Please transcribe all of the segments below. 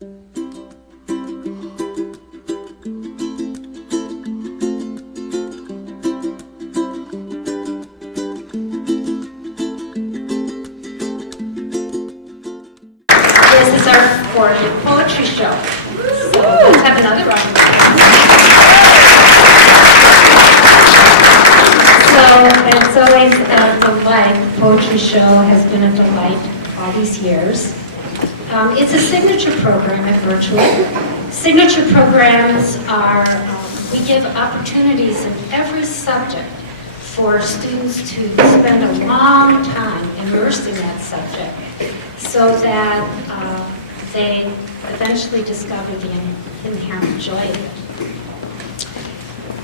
This is our fourth poetry show. So let's have another round of applause. So it's always a delight. The poetry show has been a delight all these years. It's a signature program at Birchwood. Signature programs are, we give opportunities in every subject for students to spend a long time immersed in that subject so that they eventually discover the inherent joy of it.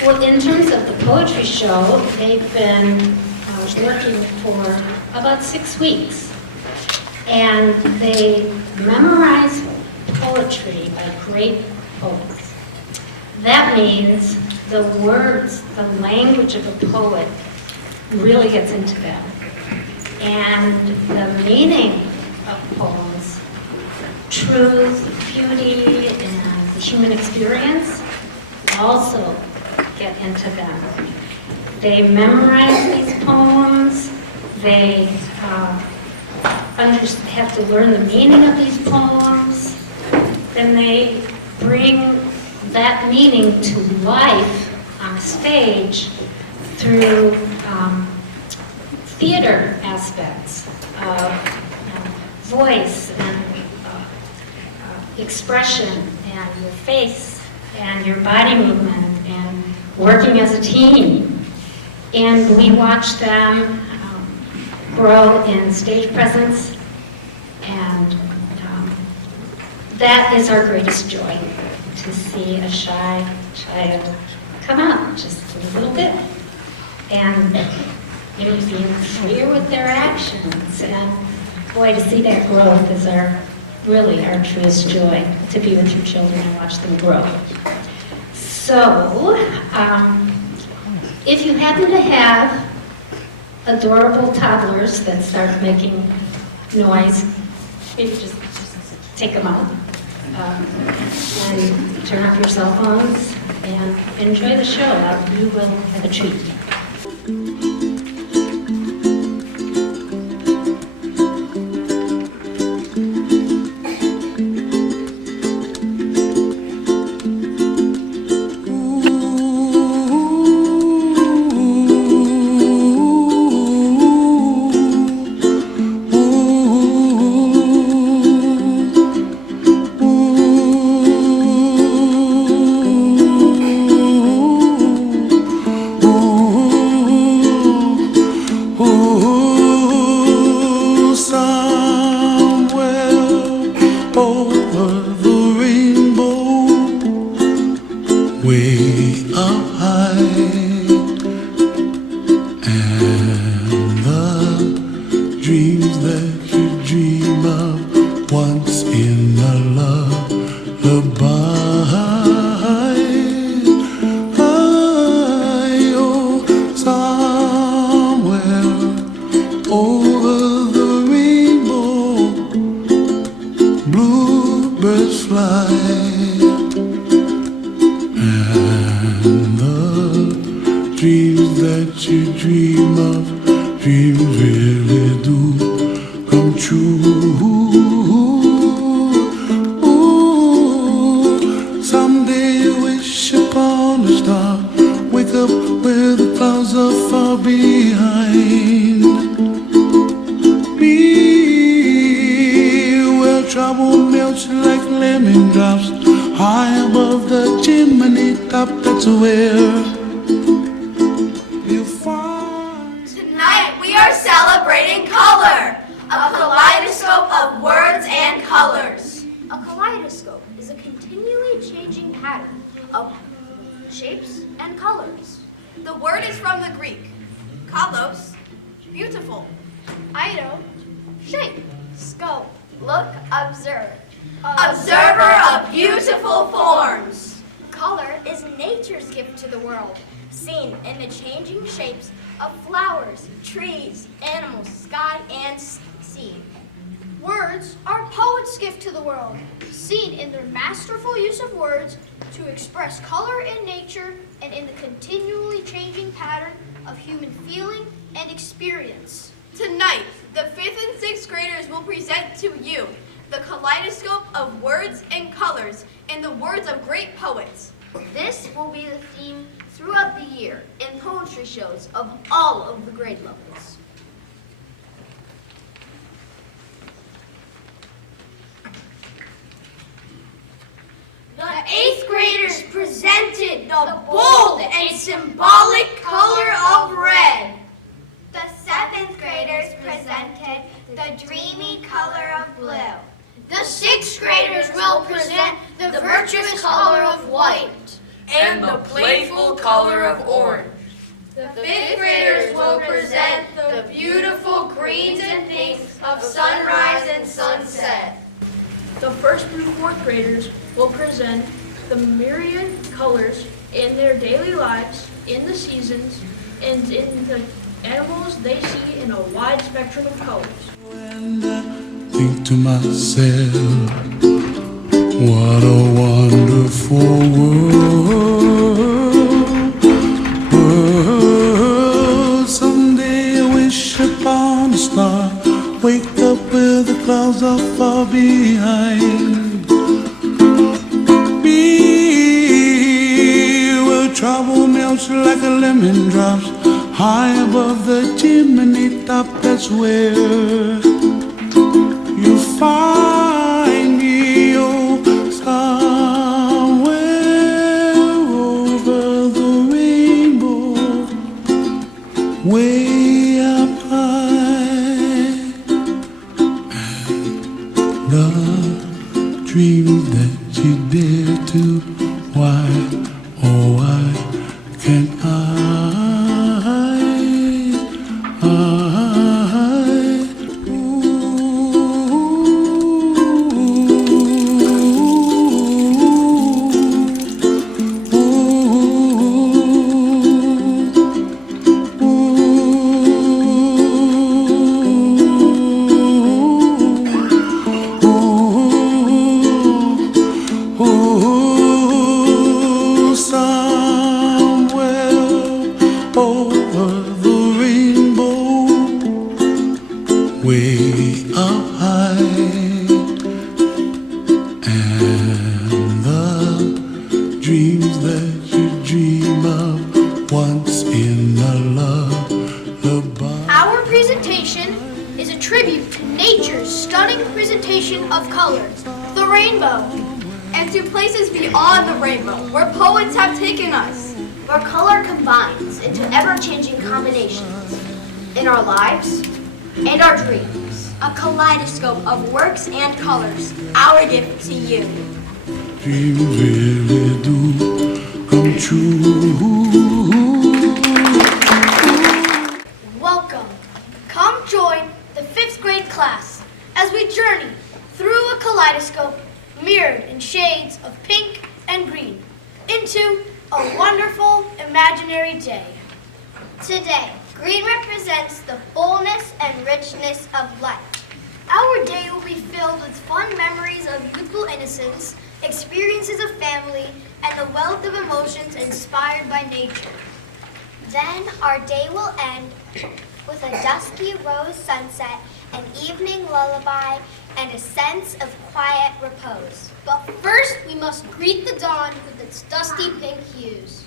Well, in terms of the poetry show, they've been working for about 6 weeks. And they memorize poetry by great poets. That means the words, the language of a poet really gets into them. And the meaning of poems, truth, beauty, and the human experience also get into them. They memorize these poems. They have to learn the meaning of these poems. Then they bring that meaning to life on stage through theater aspects of voice and expression and your face and your body movement and working as a team. And we watch them grow in stage presence, and that is our greatest joy, to see a shy child come out just a little bit and being freer with their actions. And boy, to see that growth is really our truest joy, to be with your children and watch them grow. So, if you happen to have adorable toddlers that start making noise, maybe just take them out and turn off your cell phones and enjoy the show. You will have a treat. Tonight we are celebrating color, a kaleidoscope of words and colors. A kaleidoscope is a continually changing pattern of shapes and colors. The word is from the Greek. Kalos, beautiful. Ido, shape. Scope, look, observe. Observer of beautiful forms. Color is nature's gift to the world, seen in the changing shapes of flowers, trees, animals, sky, and sea. Words are poets' gift to the world, seen in use of words to express color in nature and in the continually changing pattern of human feeling and experience. Tonight, the 5th and 6th graders will present to you the Kaleidoscope of Words and Colors in the words of great poets. This will be the theme throughout the year in poetry shows of all of the grade levels. The 8th graders presented the bold and symbolic color of red. The 7th graders presented the dreamy color of blue. The 6th graders will present the virtuous color of white. And the playful color of orange. The 5th graders will present the beautiful greens and pinks of sunrise and sunset. The 1st through 4th graders will present the myriad colors in their daily lives, in the seasons, and in the animals they see in a wide spectrum of colors. And I think to myself, what a wonderful world. Someday I wish upon a star, wake up where the clouds are far behind. Be where trouble melts like a lemon drops, high above the chimney top. That's where you find me, oh, somewhere over the rainbow, way up high. And the dreams that you dare to, why, oh, why can't I? Way up high, and the dreams that you dream of once in a lullaby. Our presentation is a tribute to nature's stunning presentation of colors, the rainbow. And to places beyond the rainbow, where poets have taken us. Where color combines into ever-changing combinations in our lives and our dreams. A kaleidoscope of works and colors, our gift to you. Dreams really do come true. Welcome. Come join the 5th grade class as we journey through a kaleidoscope mirrored in shades of pink and green into a wonderful imaginary day. Today, green represents the fullness and richness of life. Our day will be filled with fun memories of youthful innocence, experiences of family, and the wealth of emotions inspired by nature. Then our day will end with a dusky rose sunset, an evening lullaby, and a sense of quiet repose. But first, we must greet the dawn with its dusty pink hues.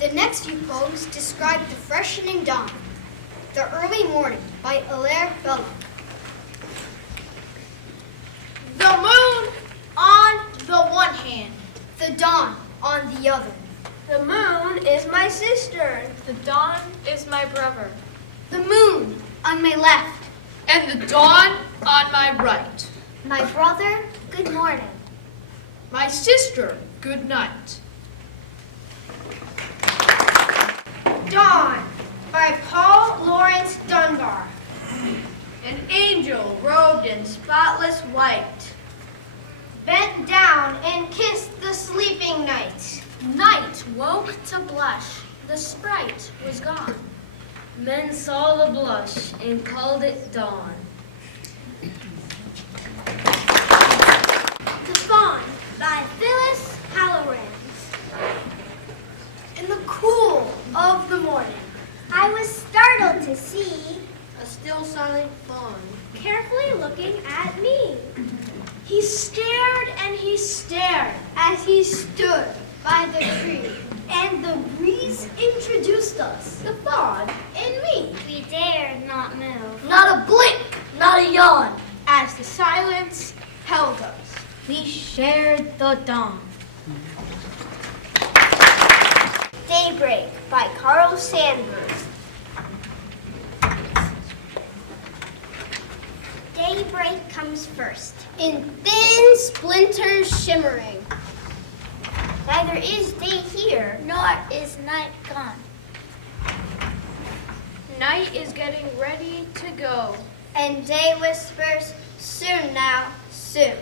The next few poems describe the freshening dawn. The Early Morning by Hilaire Belloc. The moon on the one hand, the dawn on the other. The moon is my sister. The dawn is my brother. The moon on my left, And the dawn on my right. My brother, good morning. My sister, good night. Dawn by Paul Laurence Dunbar. An angel robed in spotless white. Bent down and kissed the sleeping night. Night woke to blush, the sprite was gone. Men saw the blush and called it dawn. of the morning. I was startled to see, A still silent fawn. carefully looking at me. He stared and he stared as he stood by the tree. And the breeze introduced us, the fawn and me. We dared not move. Not a blink, not a yawn, as the silence held us. We shared the dawn. Daybreak by Carl Sandburg. Daybreak comes first. In thin splinters shimmering. Neither is day here, nor is night gone. Night is getting ready to go. And day whispers, soon now, soon.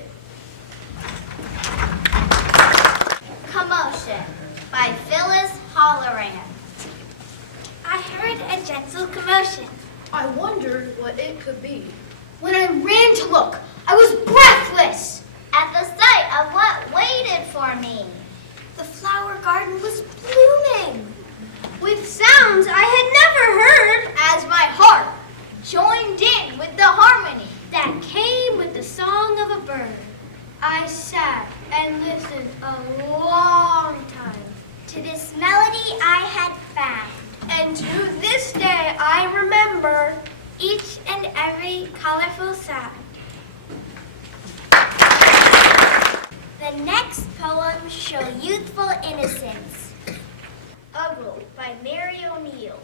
Commotion by Phyllis Holleran. I heard a gentle commotion. I wondered what it could be. When I ran to look, I was breathless. At the sight of what waited for me. The flower garden was blooming. With sounds I had never heard, as my heart Joined in with the harmony. that came with the song of a bird. I sat and listened a long time. To this melody I had found. And to this day I remember Each and every colorful sound. The next poems show youthful innocence. Uggle by Mary O'Neill.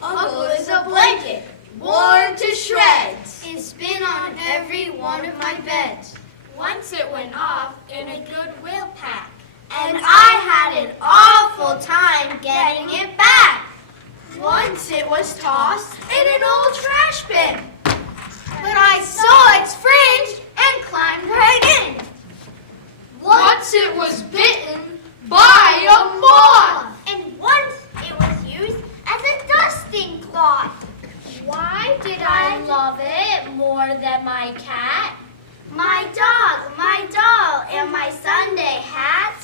Uggle is a blanket, worn to shreds. It's been on every one of my beds. Once it went off in a Goodwill pack. And I had an awful time getting it back. Once it was tossed in an old trash bin. But I saw its fringe and climbed right in. Once it was bitten by a moth. And once it was used as a dusting cloth. Why did I love it more than my cat? My dog, my doll, and my Sunday hat.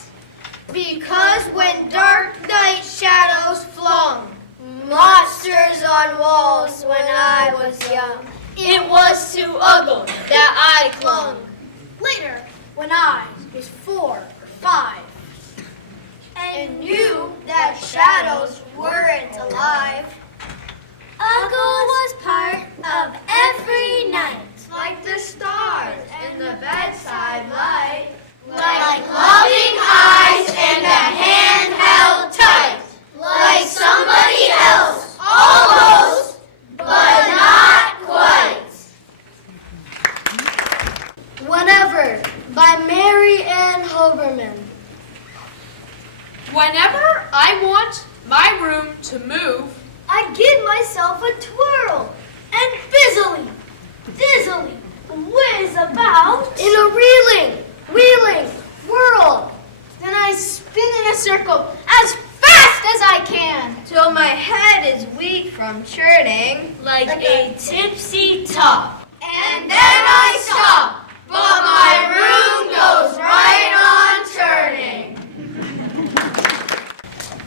Because when dark night shadows flung monsters on walls when I was young, it was to Uggle that I clung. Later, when I was 4 or 5, and knew that shadows weren't alive, Uggle was part of every night. like the stars in the bedside light, Like loving eyes and a hand held tight, like somebody else, almost, but not quite. Whenever, by Mary Ann Hoberman. Whenever I want my room to move, I give myself a twirl and busily, dizzily, whiz about in a reeling, wheeling whirl. Then I spin in a circle as fast as I can till my head is weak from churning like a tipsy top. And then I stop, but my room goes right on turning.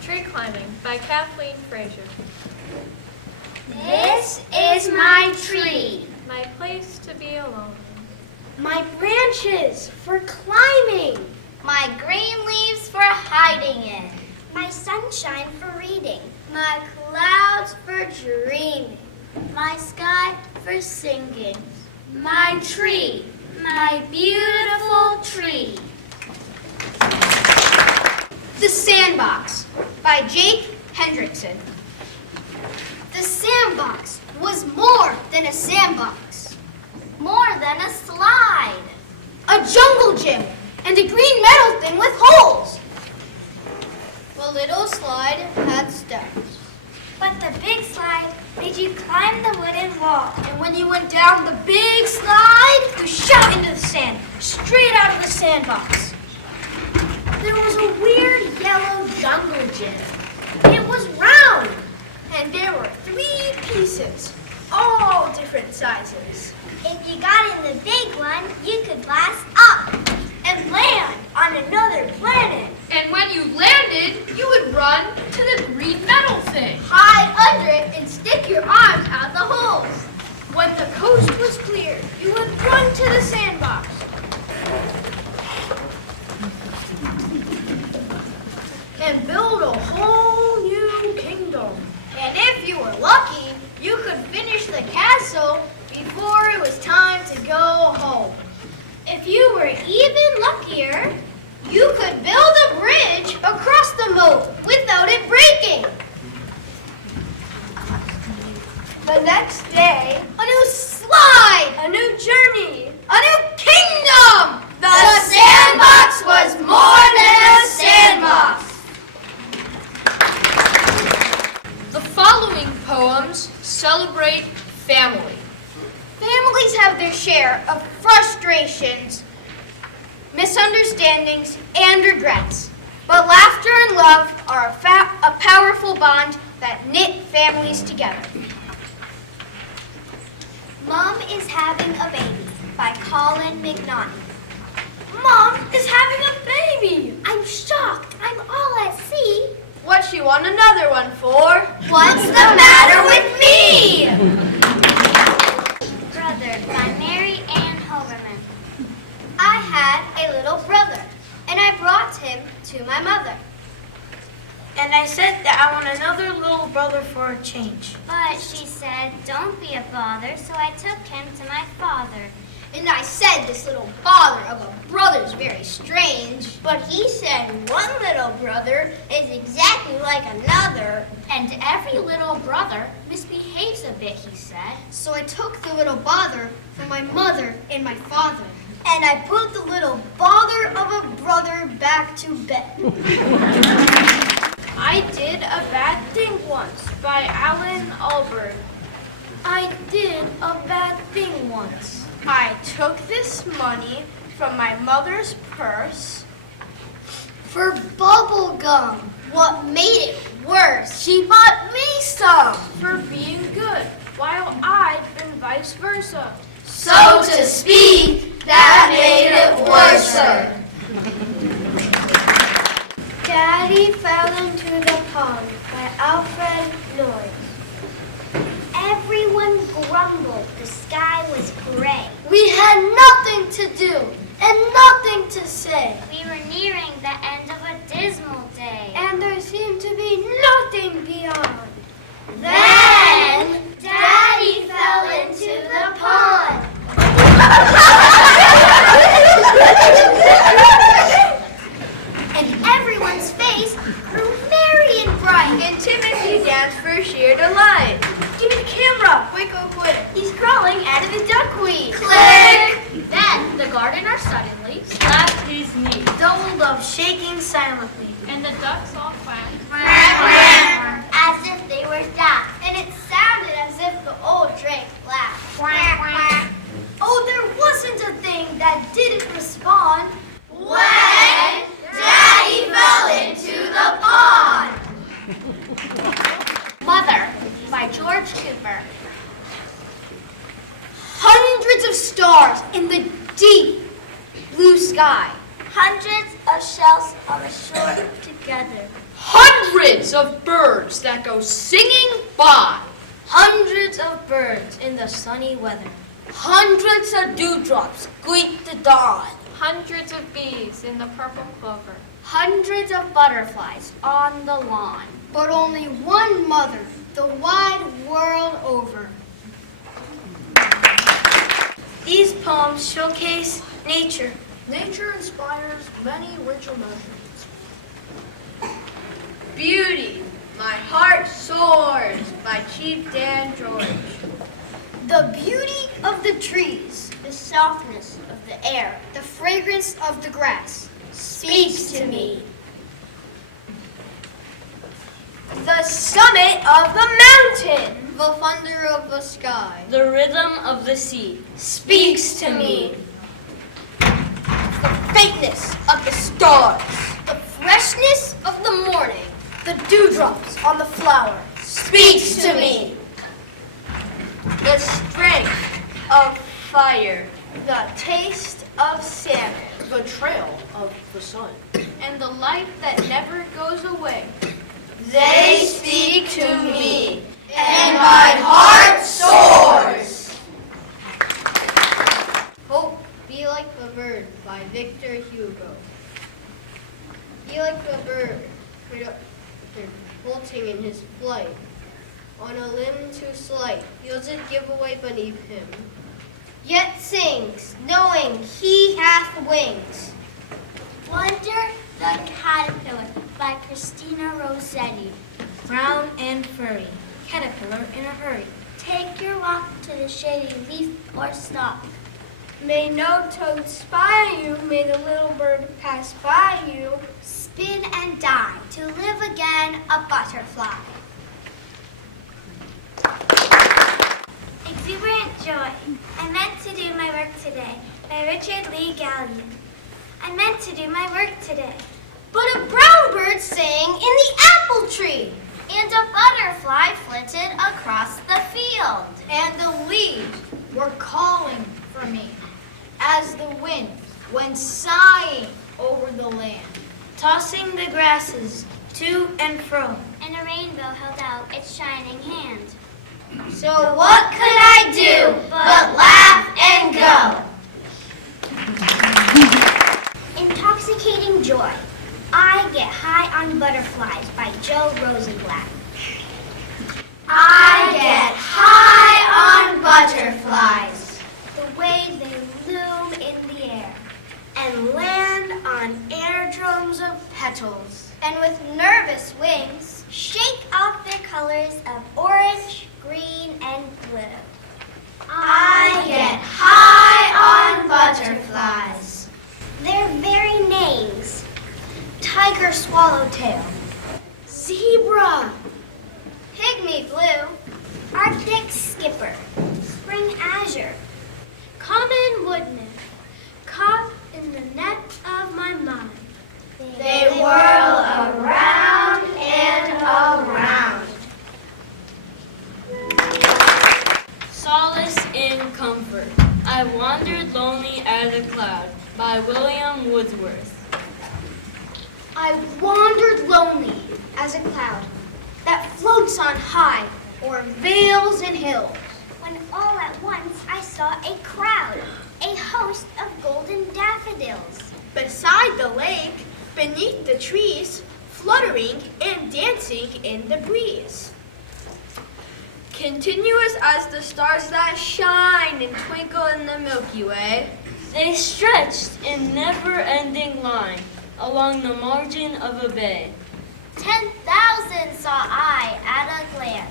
Tree Climbing by Kathleen Fraser. This is my tree. My place to be alone. My branches for climbing. My green leaves for hiding in. My sunshine for reading. My clouds for dreaming. My sky for singing. My tree, my beautiful tree. The Sandbox by Jake Hendrickson. The sandbox was more than a sandbox. More than a slide. A jungle gym and a green metal thing with holes. The little slide had steps. But the big slide made you climb the wooden wall. And when you went down the big slide, you shot into the sand, straight out of the sandbox. There was a weird yellow jungle gym. It was round, and there were 3 pieces, all different sizes. If you got in the big one, you could blast up And land on another planet. And when you landed, you would run to the green metal thing. Hide under it and stick your arms out the holes. When the coast was clear, you would run to the sandbox. And build a whole new kingdom. And if you were lucky, you could finish the castle before it was time to go home. If you were even luckier, you could build a bridge across the moat without it breaking. The next day, a new slide, a new journey, a new kingdom! The sandbox was more than a sandbox. The following poems celebrate family. Families have their share of frustrations, misunderstandings, and regrets. But laughter and love are a powerful bond that knit families together. Mom is having a baby by Colin McNaughton. Mom is having a baby! I'm shocked. I'm all at sea. What she want another one for? What's the matter with me? Brother by Mary Ann Hoverman. I had a little brother, and I brought him to my mother. And I said that I want another little brother for a change. But she said, don't be a bother, so I took him to my father. And I said this little bother of a brother's very strange. But he said one little brother is exactly like another. And every little brother misbehaves a bit, he said. So I took the little bother from my mother and my father. And I put the little bother of a brother back to bed. I Did a Bad Thing Once by Alan Alberg. I did a bad thing once. I took this money from my mother's purse. For bubble gum. What made it worse? She bought me some. For being good, while I've been vice versa. So to speak, that made it worse. Daddy Fell into the Pond by Alfred Noyes. Everyone grumbled the sky was gray. We had nothing to do and nothing to say. We were nearing the end of a dismal day. And there seemed to be nothing beyond. Then Daddy fell into the pond. And everyone's face grew merry and bright. And Timothy danced for sheer delight. Give me the camera, quick or quit. He's crawling out of the duckweed. Click! Then the gardener suddenly slapped his knee, Doubled up, shaking silently. And the ducks all quacked. As if they were daft. And it sounded as if the old drake laughed. Quack, quack. Oh, there wasn't a thing that didn't respond. When Daddy fell into the pond. Mother by George Cooper. Hundreds of stars in the deep blue sky. Hundreds of shells on the shore together. Hundreds of birds that go singing by. Hundreds of birds in the sunny weather. Hundreds of dewdrops greet the dawn. Hundreds of bees in the purple clover. Hundreds of butterflies on the lawn. But only one mother the wide world over. These poems showcase nature. Nature inspires many rich emotions. Beauty, my heart soars by Chief Dan George. The beauty of the trees, The softness of the air the fragrance of the grass, speaks to me. the summit of the mountain, the thunder of the sky, The rhythm of the sea speaks to me. The faintness of the stars, the freshness of the morning, the dewdrops on the flower, speaks to me. The strength of fire. The taste of sand, the trail of the sun, and the light that never goes away. They speak to me, and my heart soars. Hope, Be Like a Bird by Victor Hugo. Be like a bird, halting in his flight, on a limb too slight, feels it give away beneath him. Yet sings, knowing he hath wings. Wonder the Caterpillar by Christina Rossetti. Brown and furry, caterpillar in a hurry. Take your walk to the shady leaf or stalk. May no toad spy you, may the little bird pass by you. Spin and die, to live again a butterfly. Exuberant joy. I meant to do my work today by Richard Lee Gallion. I meant to do my work today. But a brown bird sang in the apple tree. And a butterfly flitted across the field. And the leaves were calling for me, as the wind went sighing over the land, Tossing the grasses to and fro. And a rainbow held out its shining hand. So what could I do but laugh and go? Intoxicating joy. I get high on butterflies by Joe Rosenblatt. I get high on butterflies. The way they loom in the air and land on airdromes of petals, and with nervous wings shake off their colors of orange, green, and blue. I get high on butterflies. Their very names: tiger swallowtail, zebra, pygmy blue, arctic skipper, spring azure, Common woodman, caught in the net of my mind. They whirl around and around. Solace in Comfort. I Wandered Lonely as a Cloud by William Wordsworth. I wandered lonely as a cloud that floats on high o'er vales and hills. when all at once I saw a crowd, a host of golden daffodils. Beside the lake, beneath the trees, fluttering and dancing in the breeze. Continuous as the stars that shine and twinkle in the Milky Way, They stretched in never-ending line along the margin of a bay. 10,000 saw I at a glance,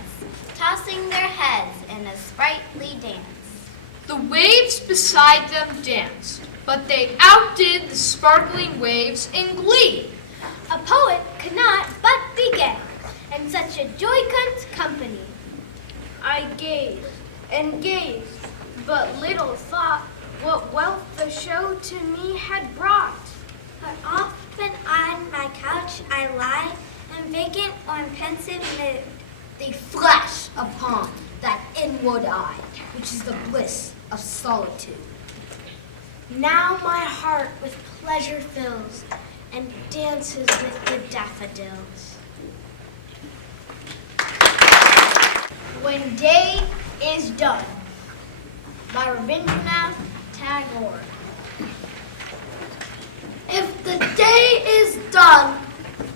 tossing their heads in a sprightly dance. The waves beside them danced, but they outdid the sparkling waves in glee. A poet could not but be gay, and such a jocund company. I gazed and gazed, but little thought what wealth the show to me had brought. But often on my couch I lie, and vacant or in pensive mood. They flash upon that inward eye, which is the bliss of solitude. Now my heart with pleasure fills, and dances with the daffodils. When Day is Done by Rabindranath Tagore. If the day is done,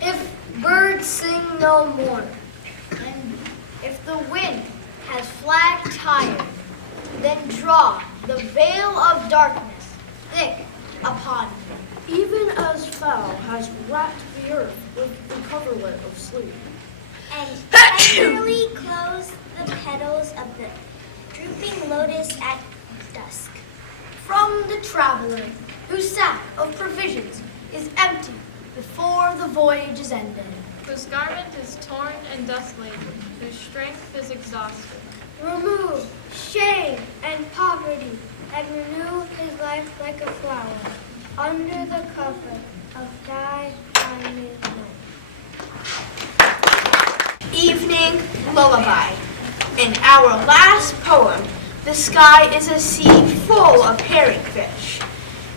if birds sing no more, and if the wind has flagged tired, then draw the veil of darkness thick upon me. Even as foul has wrapped the earth with the coverlet of sleep. And tenderly close the petals of the drooping lotus at dusk. From the traveler whose sack of provisions is empty before the voyage is ended. Whose garment is torn and dust-laden, whose strength is exhausted. Remove shame and poverty, and renew his life like a flower under the cover of thy shining night. Evening Lullaby. In our last poem, the sky is a sea full of herring fish.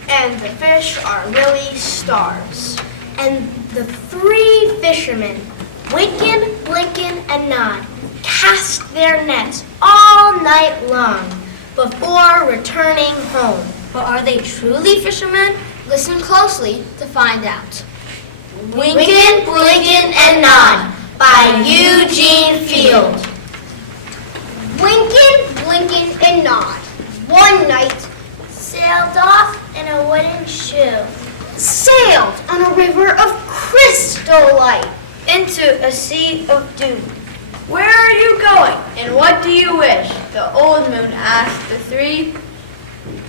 And the fish are really stars. And the three fishermen, Winkin, Blinkin, and Nod, cast their nets all night long before returning home. But are they truly fishermen? Listen closely to find out. Winkin, Blinkin, and Nod by Eugene Field. Winkin, Blinkin, and Nod one night sailed off in a wooden shoe, sailed on a river of crystal light into a sea of dew. Where are you going, and what do you wish? The old moon asked the three.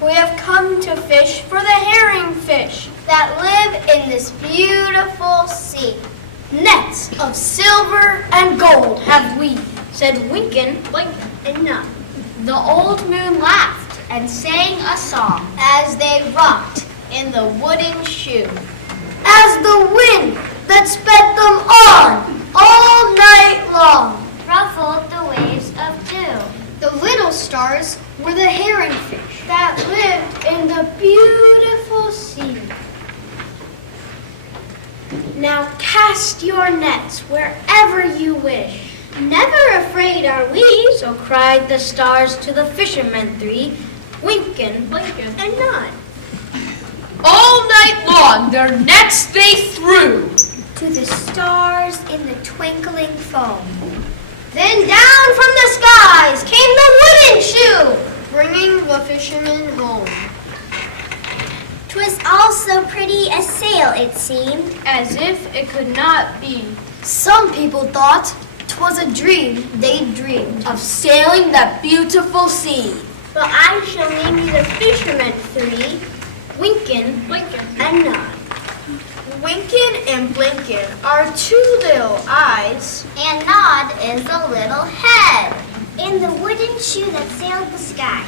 We have come to fish for the herring fish That live in this beautiful sea. Nets of silver and gold have we, said Winkin, Blinkin, and Nod. The old moon laughed and sang a song as they rocked in the wooden shoe. As the wind that sped them on all night long Ruffled the waves of dew. the little stars were the herring fish that lived in the beautiful sea. Now cast your nets wherever you wish. Never afraid are we, so cried the stars to the fishermen three, Winkin, Blinkin, and Nod. All night long their nets they threw. To the stars in the twinkling foam. Then down from the skies came the wooden shoe, bringing the fishermen home. 'Twas all so pretty a sail, it seemed. As if it could not be. Some people thought 'twas a dream they dreamed of sailing that beautiful sea. But I shall name you the fishermen three, Winkin, Blinkin, and Nod. Winkin and Blinkin are two little eyes, And Nod is a little head. In the wooden shoe that sailed the skies.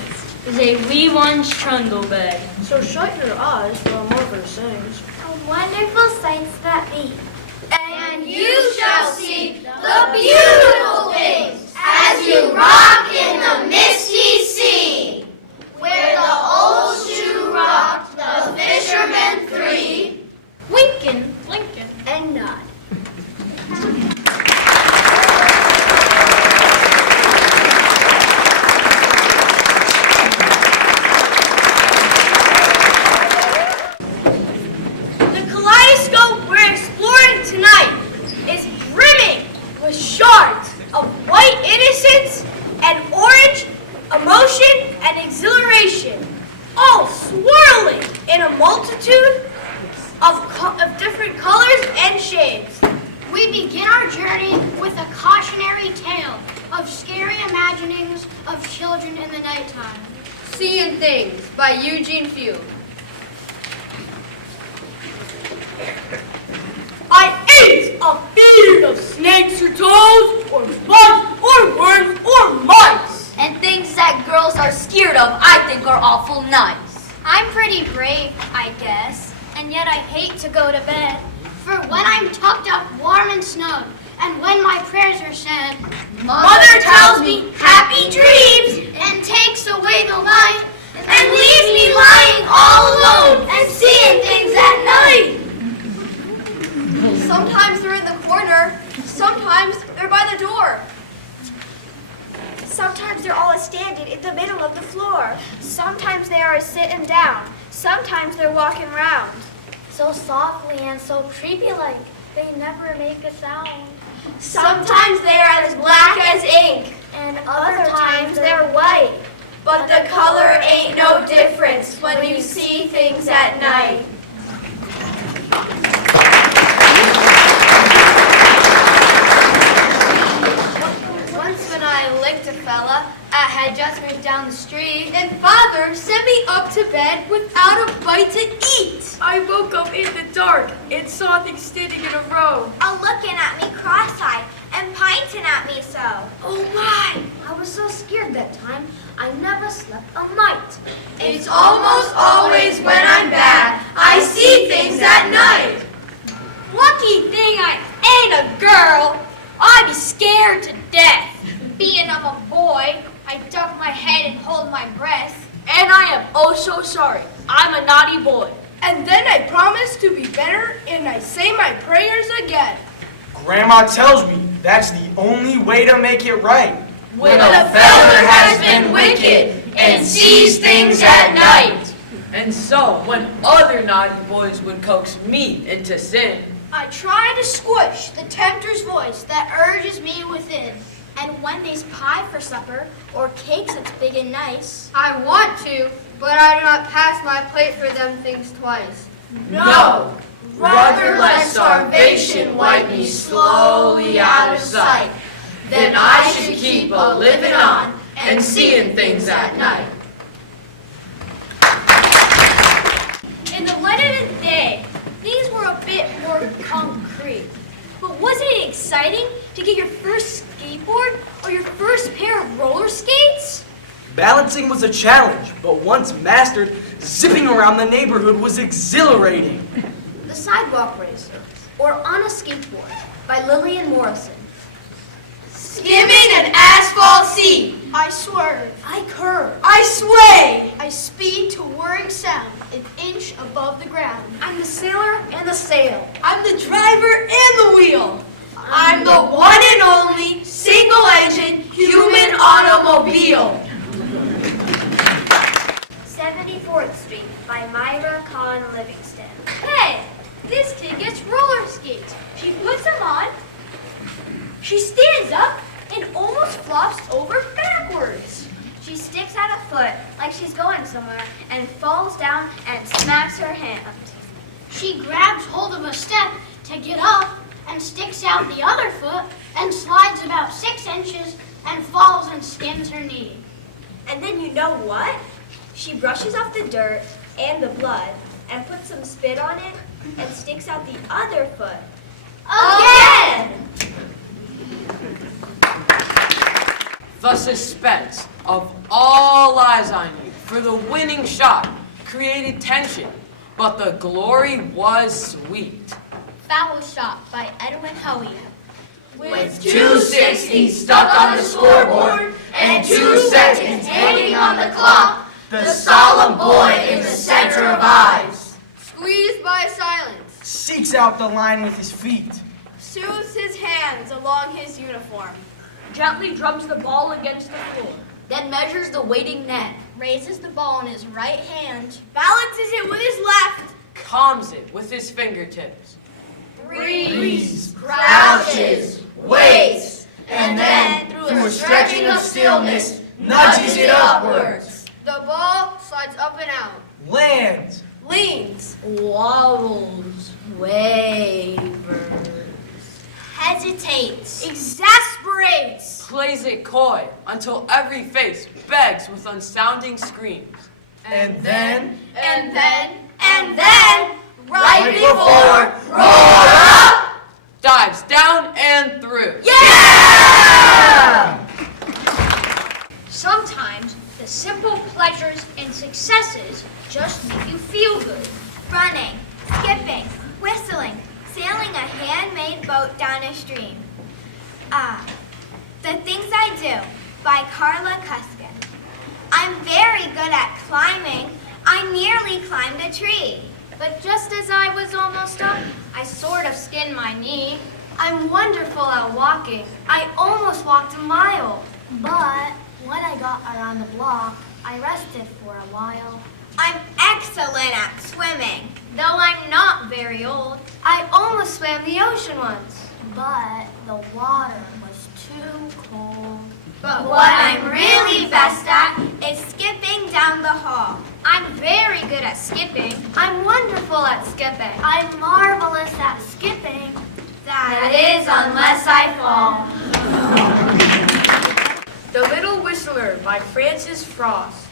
Is a wee one's trundle bed. So shut your eyes while Mother sings. Oh, wonderful sights that be. and you shall see the beautiful things as you rock in the misty sea. Where the old shoe rocked the fishermen three, Winkin, Blinkin, and Nod. The kaleidoscope we're exploring tonight is brimming with shards of white innocence and orange emotion and exhilaration, all swirling in a multitude of different colors and shades. We begin our journey with a cautionary tale of scary imaginings of children in the nighttime. Seeing Things by Eugene Field. I ate a feed of snakes or toads, or bugs, or worms, or mice. And things that girls are scared of, I think are awful nice. I'm pretty brave, I guess, and yet I hate to go to bed. For when I'm tucked up warm and snug, and when my prayers are said, Mother tells me happy dreams, and takes away the light, and leaves me lying all alone and seeing things at night. Sometimes they're in the corner, sometimes they're by the door. Sometimes they're all a-standing in the middle of the floor. Sometimes they are a-sitting down. Sometimes they're walking round. So softly and so creepy-like, they never make a sound. Sometimes they are as black as ink, And other times they're white. but the color ain't no difference when you see things at night. Once when I licked a fella, I had just moved down the street. And Father sent me up to bed without a bite to eat. I woke up in the dark and saw things standing in a row. A-looking at me cross-eyed and pinting at me so. Oh my! I was so scared that time, I never slept a mite. It's almost always when I'm bad, I see things at night. Lucky thing I ain't a girl. I'd be scared to death. Being I'm a boy, I duck my head and hold my breath. And I oh so sorry. I'm a naughty boy. And then I promise to be better and I say my prayers again. Grandma tells me that's the only way to make it right. When a feller has been wicked and sees things at night. And so, when other naughty boys would coax me into sin, I try to squish the tempter's voice that urges me within. And when there's pie for supper, or cakes that's big and nice, I want to, but I do not pass my plate for them things twice. no, rather let starvation wipe me slowly out of sight, than I should keep a living on and seeing things at night. In the light of the day, things were a bit more concrete. But wasn't it exciting to get your first skateboard or your first pair of roller skates? Balancing was a challenge, but once mastered, zipping around the neighborhood was exhilarating. The Sidewalk Racer, or On a Skateboard, by Lillian Morrison. Skimming an asphalt seat. I swerve. I curve. I sway. I speed to whirring sound an inch above the ground. I'm the sailor and the sail. I'm the driver and the wheel. I'm the one and only single-engine human automobile. 74th Street by Myra Kahn Livingston. Hey, this kid gets roller skates. She puts them on. She stands up and almost flops over backwards. She sticks out a foot like she's going somewhere and falls down and smacks her hand. She grabs hold of a step to get up and sticks out the other foot and slides about 6 inches and falls and skins her knee. And then you know what? She brushes off the dirt and the blood and puts some spit on it and sticks out the other foot. Again! The suspense of all eyes on you for the winning shot created tension, but the glory was sweet. Foul shot by Edwin Hoey. With 260 stuck on the scoreboard and 2 seconds hanging on the clock, the solemn boy in the center of eyes Squeezed by silence, Seeks out the line with his feet. soothes his hands along his uniform, Gently drums the ball against the floor. Then measures the waiting net. Raises the ball in his right hand. balances it with his left, Calms it with his fingertips. breathes, crouches, waits, and then, through a stretching of stillness, nudges it upwards. the ball slides up and out, Lands. leans, Wobbles. Wavers. Hesitates. Exasperates. Plays it coy until every face begs with unsounding screams. And then, and then, Right before, roar up! Dives down and through. Yeah! Sometimes the simple pleasures and successes just make you feel good. Running, skipping, whistling, sailing a handmade boat down a stream. The Things I Do by Carla Cuskin. I'm very good at climbing. I nearly climbed a tree. But just as I was almost up, I sort of skinned my knee. I'm wonderful at walking. I almost walked a mile. But when I got around the block, I rested for a while. I'm excellent at swimming. Though I'm not very old, I almost swam the ocean once. But the water was too cold. But what I'm really best at is skipping down the hall. I'm very good at skipping. I'm wonderful at skipping. I'm marvelous at skipping. That is, unless I fall. The Little Whistler by Francis Frost.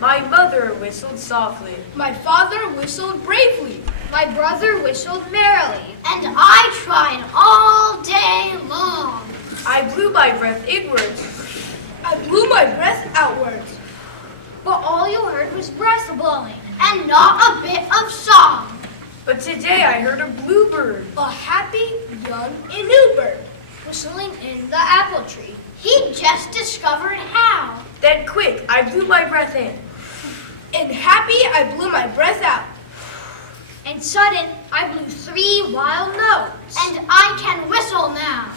My mother whistled softly. My father whistled bravely. My brother whistled merrily. And I tried all day long. I blew my breath inwards. I blew my breath outwards. But all you heard was breath blowing, and not a bit of song. But today I heard a bluebird. A happy young new bird whistling in the apple tree. He just discovered how. Then quick, I blew my breath in. And happy, I blew my breath out. And sudden, I blew 3 wild notes. And I can whistle now.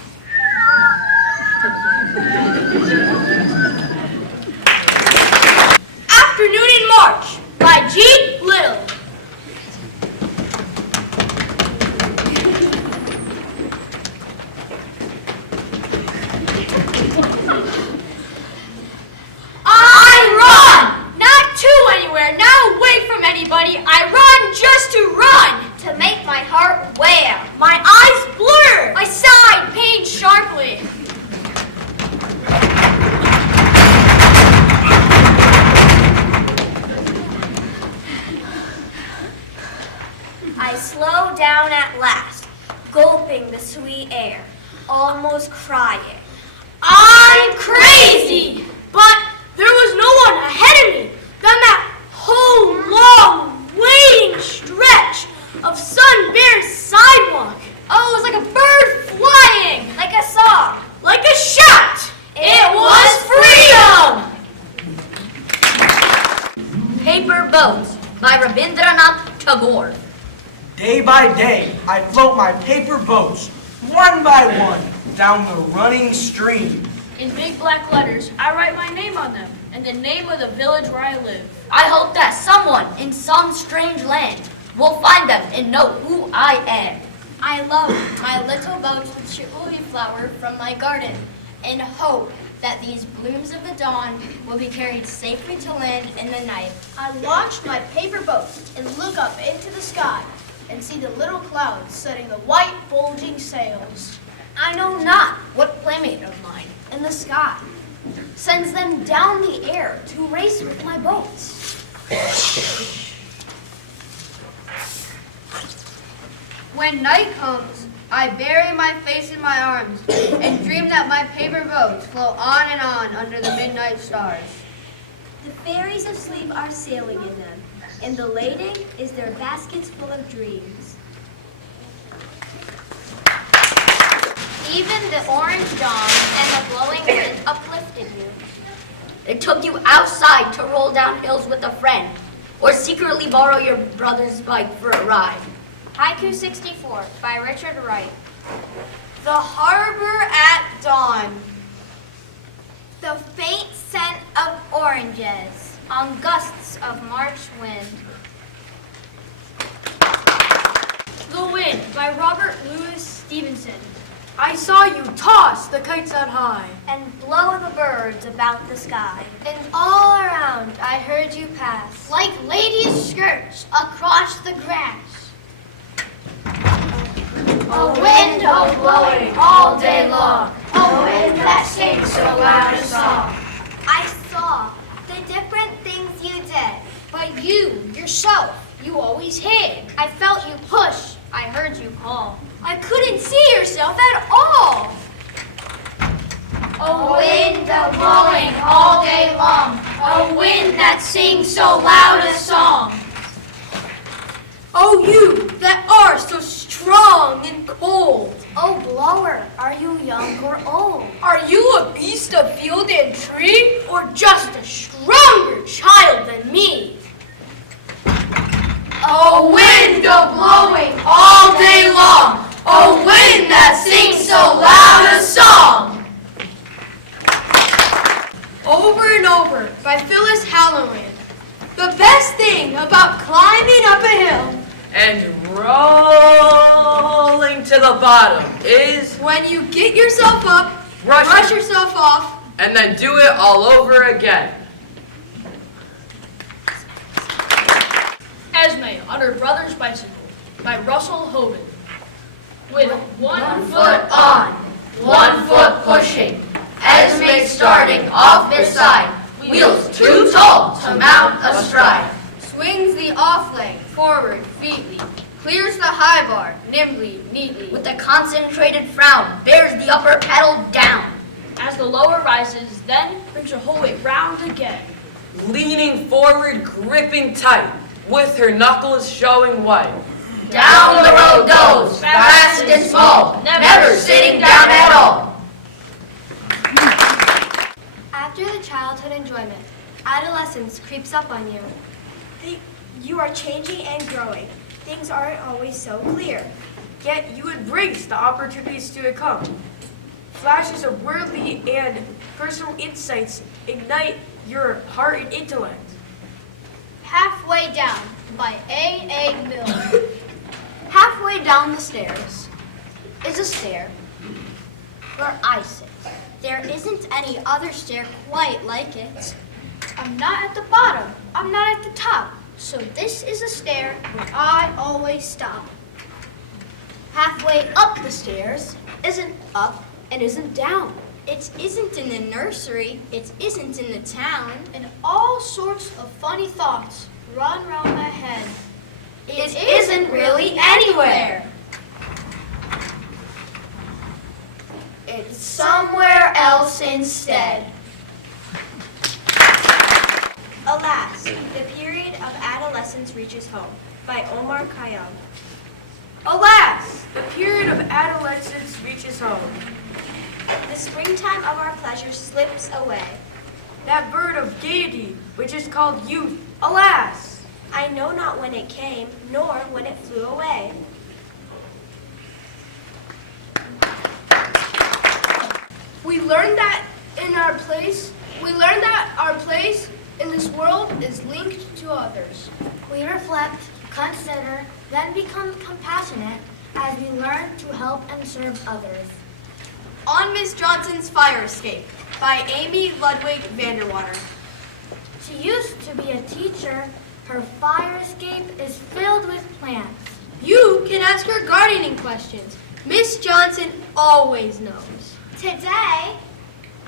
Afternoon in March by G. Little. I run! Not to anywhere, not away from anybody. I run just to run. To make my heart wear. My eyes blur. My side pains sharply. I slow down at last, gulping the sweet air, almost crying. I'm crazy! But there was no one ahead of me. Then that whole long, waiting stretch of sun-bare sidewalk. Oh, it was like a bird flying. Like a song. Like a shout. It was freedom! Paper Boats by Rabindranath Tagore. Day by day, I float my paper boats, one by one, down the running stream. In big black letters, I write my name on them and the name of the village where I live. I hope that someone in some strange land will find them and know who I am. I love my little boats with chicory flower from my garden and hope that these blooms of the dawn will be carried safely to land in the night. I launch my paper boat and look up into the sky and see the little clouds setting the white, bulging sails. I know not what playmate of mine in the sky sends them down the air to race with my boats. When night comes, I bury my face in my arms and dream that my paper boats float on and on under the midnight stars. The fairies of sleep are sailing in them, and the lading is their baskets full of dreams. Even the orange dawn and the blowing wind uplifted you. It took you outside to roll down hills with a friend or secretly borrow your brother's bike for a ride. Haiku 64 by Richard Wright. The harbor at dawn. The faint scent of oranges on gusts of March wind. The Wind by Robert Louis Stevenson. I saw you toss the kites on high. And blow the birds about the sky. And all around I heard you pass. Like ladies' skirts across the grass. A window blowing all day long. A wind that sings so loud a song. I saw the different things you did. But you, yourself, you always hid. I felt you push. I heard you call. I couldn't see yourself at all. A wind blowing all day long. A wind that sings so loud a song. Oh, you that are so strong and cold. Oh, blower, are you young or old? Are you a beast of field and tree, or just a stronger child than me? A wind blowing all day long, a wind that sings so loud a song. Over and over by Phyllis Halloran. The best thing about climbing up a hill And rolling to the bottom is when you get yourself up, brush yourself off, and then do it all over again. Esme on her brother's bicycle by Russell Hoban. With one Foot on, 1 foot pushing, Esme starting off beside, wheels too tall to mount astride. Swings the off leg forward featly, clears the high bar nimbly, neatly. With a concentrated frown, bears the upper pedal down. as the lower rises, then brings her whole weight round again. Leaning forward, gripping tight, with her knuckles showing white. Down the road goes, fast and small, never sitting down at all. After the childhood enjoyment, adolescence creeps up on you. You are changing and growing. Things aren't always so clear. Yet you embrace the opportunities to come. Flashes of worldly and personal insights ignite your heart and intellect. Halfway Down by A.A. Milne. Halfway down the stairs is a stair where I sit. There isn't any other stair quite like it. I'm not at the bottom. I'm not at the top. So this is a stair where I always stop. Halfway up the stairs isn't up and isn't down. It isn't in the nursery. It isn't in the town. And all sorts of funny thoughts run round my head. It isn't really anywhere. It's somewhere else instead. Alas, the period of adolescence reaches home by Omar Khayyam. Alas, the period of adolescence reaches home. The springtime of our pleasure slips away. That bird of gaiety, which is called youth, alas! I know not when it came, nor when it flew away. We learned that our place in this world is linked to others. We reflect, consider, then become compassionate as we learn to help and serve others. On Miss Johnson's Fire Escape by Amy Ludwig Vanderwater. She used to be a teacher. Her fire escape is filled with plants. You can ask her gardening questions. Miss Johnson always knows. Today,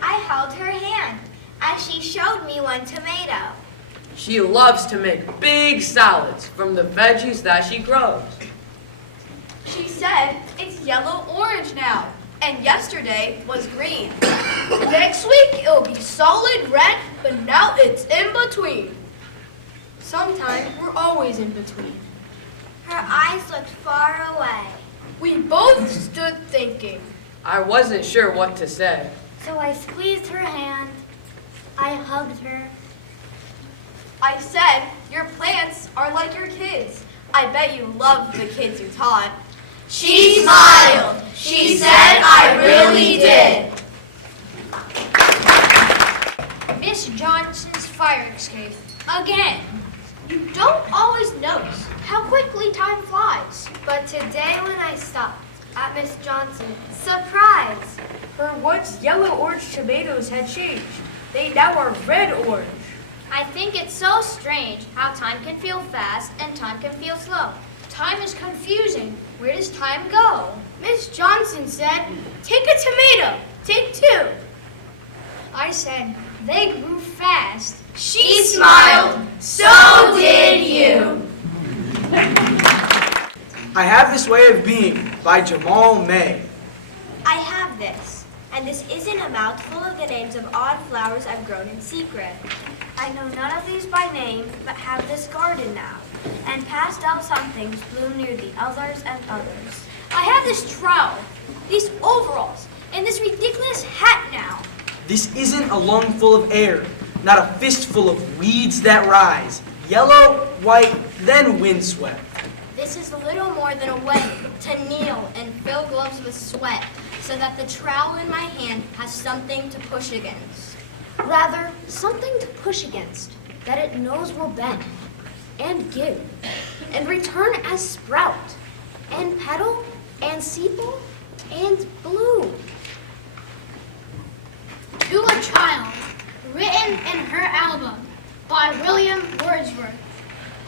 I held her hand as she showed me one tomato. She loves to make big salads from the veggies that she grows. She said it's yellow-orange now, and yesterday was green. Next week, it'll be solid red, but now it's in between. Sometimes we're always in between. Her eyes looked far away. We both stood thinking. I wasn't sure what to say. So I squeezed her hand. I hugged her. I said, your plants are like your kids. I bet you love the kids you taught. She smiled. She said, I really did. Miss Johnson's Fire Escape. Again. You don't always notice how quickly time flies. But today when I stopped at Miss Johnson, surprise! Her once yellow-orange tomatoes had changed. They now are red-orange. I think it's so strange how time can feel fast and time can feel slow. Time is confusing. Where does time go? Miss Johnson said, take a tomato, take two. I said, they grew fast. She smiled. So did you. I Have This Way of Being by Jamal May. I have this, and this isn't a mouthful of the names of odd flowers I've grown in secret. I know none of these by name, but have this garden now, and pastel somethings bloom near the others and others. I have this trowel, these overalls, and this ridiculous hat now. This isn't a lungful of air, not a fistful of weeds that rise, yellow, white, then windswept. This is little more than a way to kneel and fill gloves with sweat so that the trowel in my hand has something to push against. Rather, something to push against that it knows will bend and give and return as sprout and petal and sepal and bloom. To a Child, written in her album by William Wordsworth.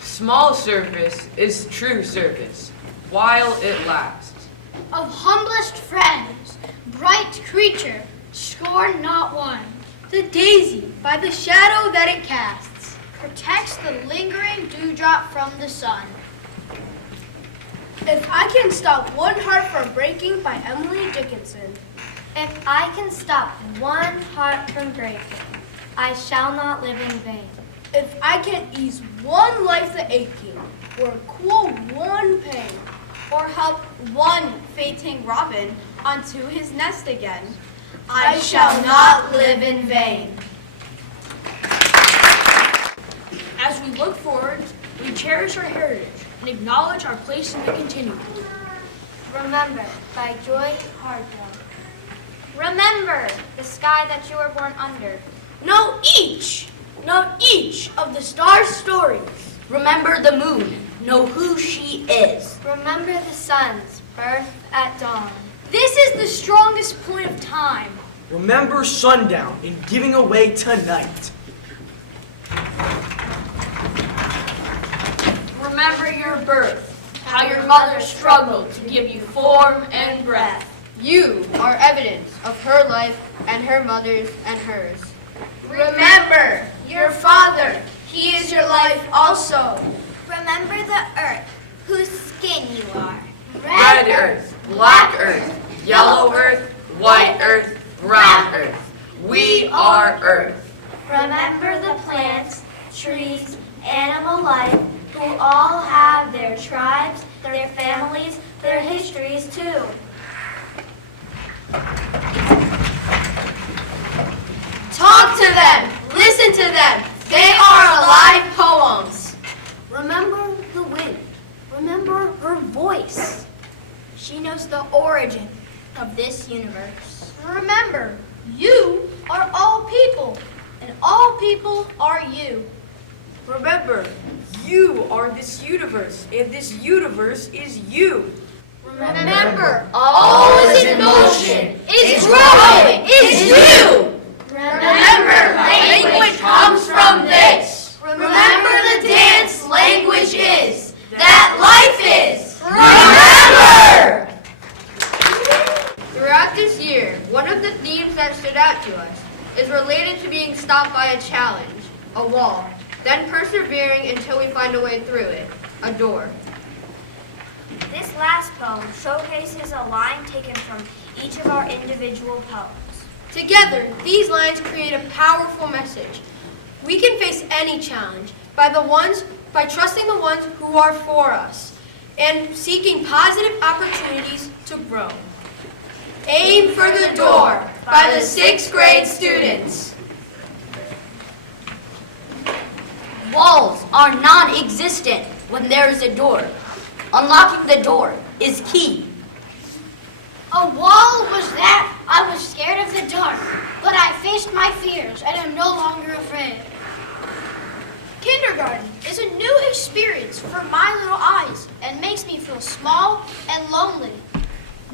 Small service is true service, while it lasts. Of humblest friends, bright creature, scorn not one. The daisy, by the shadow that it casts, protects the lingering dewdrop from the sun. If I Can Stop One Heart from Breaking by Emily Dickinson. If I can stop one heart from breaking, I shall not live in vain. If I can ease one life the aching, or cool one pain, Or help one fainting robin onto his nest again, I shall not live in vain. as we look forward, we cherish our heritage and acknowledge our place in the continuum. Remember, by Joy Hartwell. Remember the sky that you were born under. Know each of the stars' stories. Remember the moon. Know who she is. Remember the sun's birth at dawn. This is the strongest point of time. Remember sundown in giving away tonight. Remember your birth, how your mother struggled to give you form and breath. You are evidence of her life and her mother's and hers. Remember your father. He is your life also. Remember the earth, whose skin you are. Red earth, black earth, yellow earth, white earth, brown earth. We are earth. Remember the plants, trees, animal life, who all have their tribes, their families, their histories too. Talk to them. Listen to them. They are alive poems. Remember the wind. Remember her voice. She knows the origin of this universe. Remember, you are all people, and all people are you. Remember, you are this universe, and this universe is you. Remember, All is in motion, is growing, is you. remember, Language comes from this. remember the dance language is, that life is. Remember! Throughout this year, one of the themes that stood out to us is related to being stopped by a challenge, a wall, then persevering until we find a way through it, a door. This last poem showcases a line taken from each of our individual poems. Together, these lines create a powerful message. We can face any challenge by trusting the ones who are for us and seeking positive opportunities to grow. Aim for the door by the 6th grade students. Walls are non-existent when there is a door. Unlocking the door is key. A wall was that I was scared of the dark, but I faced my fears and am no longer afraid. Kindergarten is a new experience for my little eyes and makes me feel small and lonely.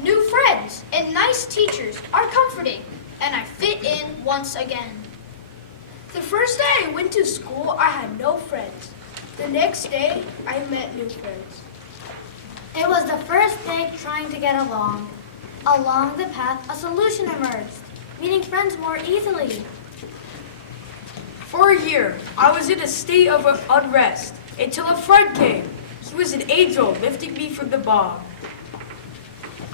New friends and nice teachers are comforting, and I fit in once again. The first day I went to school, I had no friends. The next day, I met new friends. It was the first day trying to get along. Along the path, a solution emerged, meeting friends more easily. For a year, I was in a state of unrest until a friend came. He was an angel lifting me from the bog.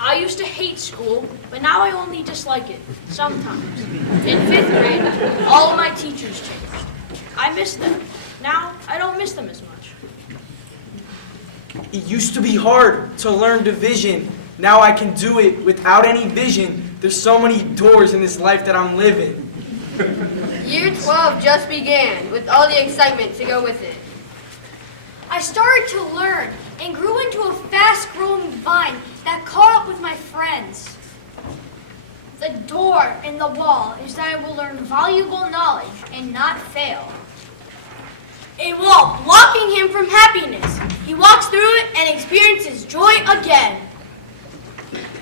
I used to hate school, but now I only dislike it, sometimes. In 5th grade, all of my teachers changed. I miss them. Now, I don't miss them as much. It used to be hard to learn division. Now I can do it without any vision. There's so many doors in this life that I'm living. Year 12 just began with all the excitement to go with it. I started to learn and grew into a fast-growing vine that caught up with my friends. The door in the wall is that I will learn valuable knowledge and not fail. A wall blocking him from happiness. He walks through it and experiences joy again.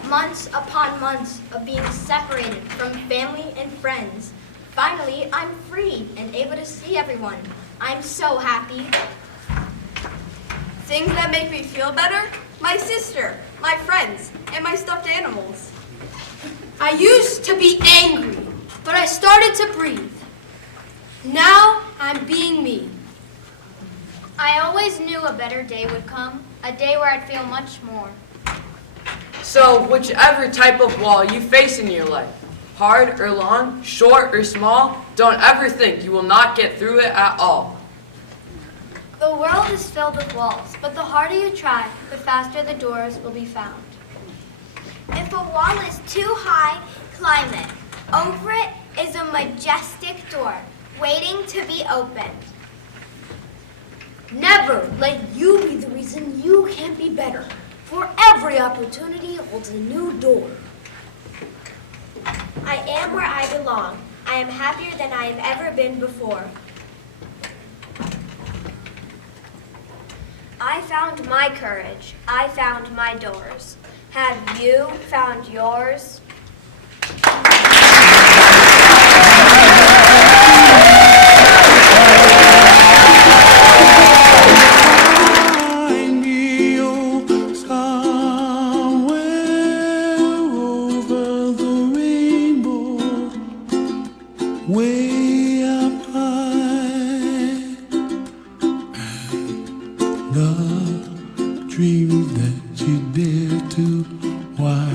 Months upon months of being separated from family and friends. Finally, I'm free and able to see everyone. I'm so happy. Things that make me feel better? My sister, my friends, and my stuffed animals. I used to be angry, but I started to breathe. Now I'm being me. I always knew a better day would come, a day where I'd feel much more. So, whichever type of wall you face in your life, hard or long, short or small, don't ever think you will not get through it at all. The world is filled with walls, but the harder you try, the faster the doors will be found. If a wall is too high, climb it. Over it is a majestic door, waiting to be opened. Never let you be the reason you can't be better. For every opportunity holds a new door. I am where I belong. I am happier than I have ever been before. I found my courage. I found my doors. Have you found yours? Find me, oh, somewhere over the rainbow, way up high, and the dreams that you dare to. Why